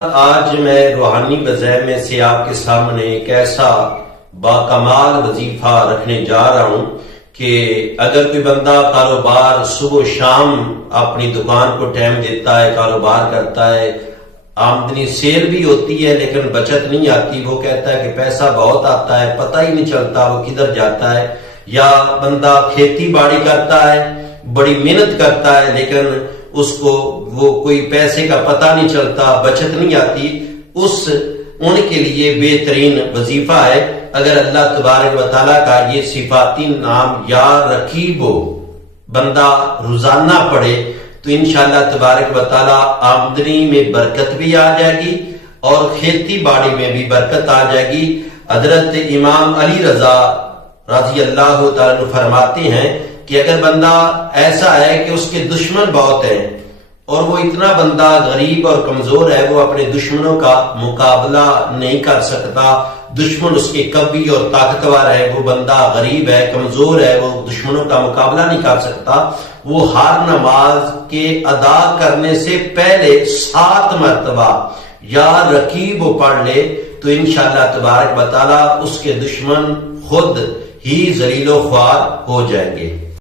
آج میں روحانی وظائف میں سے آپ کے سامنے ایک ایسا باکمال وظیفہ رکھنے جا رہا ہوں کہ اگر کوئی بندہ کاروبار صبح و شام اپنی دکان کو ٹائم دیتا ہے، کاروبار کرتا ہے، آمدنی سیل بھی ہوتی ہے لیکن بچت نہیں آتی، وہ کہتا ہے کہ پیسہ بہت آتا ہے پتہ ہی نہیں چلتا وہ کدھر جاتا ہے، یا بندہ کھیتی باڑی کرتا ہے، بڑی محنت کرتا ہے لیکن اس کو وہ کوئی پیسے کا پتہ نہیں چلتا، بچت نہیں آتی، ان کے لیے بہترین وظیفہ ہے اگر اللہ تبارک و تعالیٰ کا یہ صفاتی نام یا رقیب بندہ روزانہ پڑھے تو انشاءاللہ تبارک و تعالیٰ آمدنی میں برکت بھی آ جائے گی اور کھیتی باڑی میں بھی برکت آ جائے گی۔ حضرت امام علی رضا رضی اللہ تعالیٰ فرماتے ہیں کہ اگر بندہ ایسا ہے کہ اس کے دشمن بہت ہیں اور وہ اتنا بندہ غریب اور کمزور ہے، وہ اپنے دشمنوں کا مقابلہ نہیں کر سکتا، دشمن اس کے قوی اور طاقتور ہے، وہ بندہ غریب ہے، کمزور ہے، وہ دشمنوں کا مقابلہ نہیں کر سکتا، وہ ہر نماز کے ادا کرنے سے پہلے 7 مرتبہ یا رقیب پڑھ لے تو انشاءاللہ تبارک و تعالی اس کے دشمن خود ہی ذلیل و خوار ہو جائیں گے۔